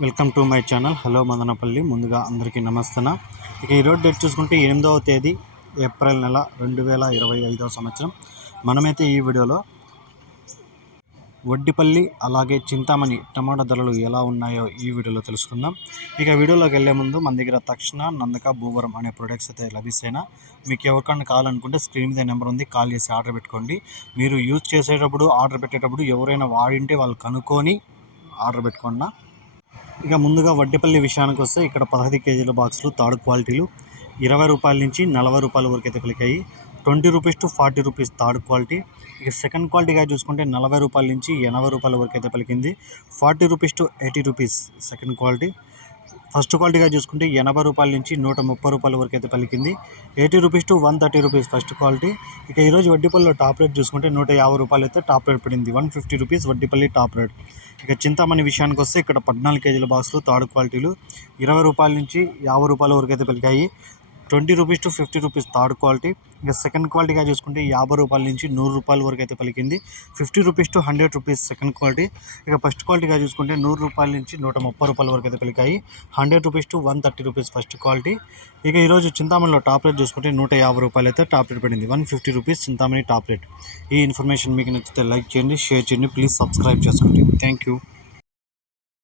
Welcome to my channel. Hello Madanapalle. ముందుగా అందరికీ నమస్తన. ఇక ఈరోజు డేట్ చూసుకుంటే ఎనిమిదవ తేదీ ఏప్రిల్ నెల రెండు వేల ఇరవై ఐదవ సంవత్సరం. మనమైతే ఈ వీడియోలో వడ్డిపల్లి అలాగే చింతామణి టమాటా ధరలు ఎలా ఉన్నాయో ఈ వీడియోలో తెలుసుకుందాం. ఇక వీడియోలోకి వెళ్ళే ముందు మన దగ్గర తక్షణ నందక భూవరం అనే ప్రొడక్ట్స్ అయితే లభిస్తాయినా మీకు ఎవరికైనా కావాలనుకుంటే స్క్రీన్ మీద నెంబర్ ఉంది కాల్ చేసి ఆర్డర్ పెట్టుకోండి. మీరు యూజ్ చేసేటప్పుడు ఆర్డర్ పెట్టేటప్పుడు ఎవరైనా వాడింటే వాళ్ళు కనుక్కొని ఆర్డర్ పెట్టుకోండి ఇక ముందుగా వడ్డేపల్లి విషయానికి వస్తే ఇక్కడ పదహైదు కేజీల బాక్సులు థర్డ్ క్వాలిటీలు. ఇరవై రూపాయల నుంచి నలభై రూపాయల వరకు అయితే పలికాయి twenty rupees to forty rupees third quality. ఇక సెకండ్ క్వాలిటీగా చూసుకుంటే నలభై రూపాయల నుంచి ఎనభై రూపాయల వరకు అయితే పలికింది forty rupees to eighty rupees second quality. First క్వాలిటీగా చూసుకుంటే ఎనభై రూపాయల నుంచి నూట ముప్పై రూపాయల వరకు అయితే పలికింది. Eighty rupees to one thirty rupees first quality. ఇక ఈరోజు వడ్డీపల్లిలో టాప్ రేట్ చూసుకుంటే నూట యాభై రూపాయలు అయితే టాప్ రేట్ పడింది. One fifty rupees Vaddipalli top rate. ఇక చింతామణి విషయానికి వస్తే ఇక్కడ పద్నాలుగు కేజీల బాక్సులు థర్డ్ క్వాలిటీలు. ఇరవై రూపాయల నుంచి యాభై రూపాయల వరకు అయితే పలికాయి. Twenty rupees to fifty rupees third quality. ఇక సెకండ్ క్వాలిటీగా చూసుకుంటే యాభై రూపాయల నుంచి నూరు రూపాయల వరకు అయితే పలికింది. Fifty rupees to hundred rupees second quality. ఇక ఫస్ట్ క్వాలిటీగా చూసుకుంటే నూరు రూపాయల నుంచి నూట ముప్పై రూపాయల వరకు అయితే పలికాయి. Hundred rupees to one thirty rupees first quality. ఇక ఈరోజు చింతామణిలో టాప్ రేట్ చూసుకుంటే నూట యాభై రూపాయలు అయితే టాప్ రేట్ పడింది. One fifty rupees Chintamani top rate. ఈ ఇన్ఫర్మేషన్ మీకు నచ్చితే లైక్ చేయండి షేర్ చేయండి ప్లీజ్ సబ్స్క్రైబ్ చేసుకోండి. Thank you.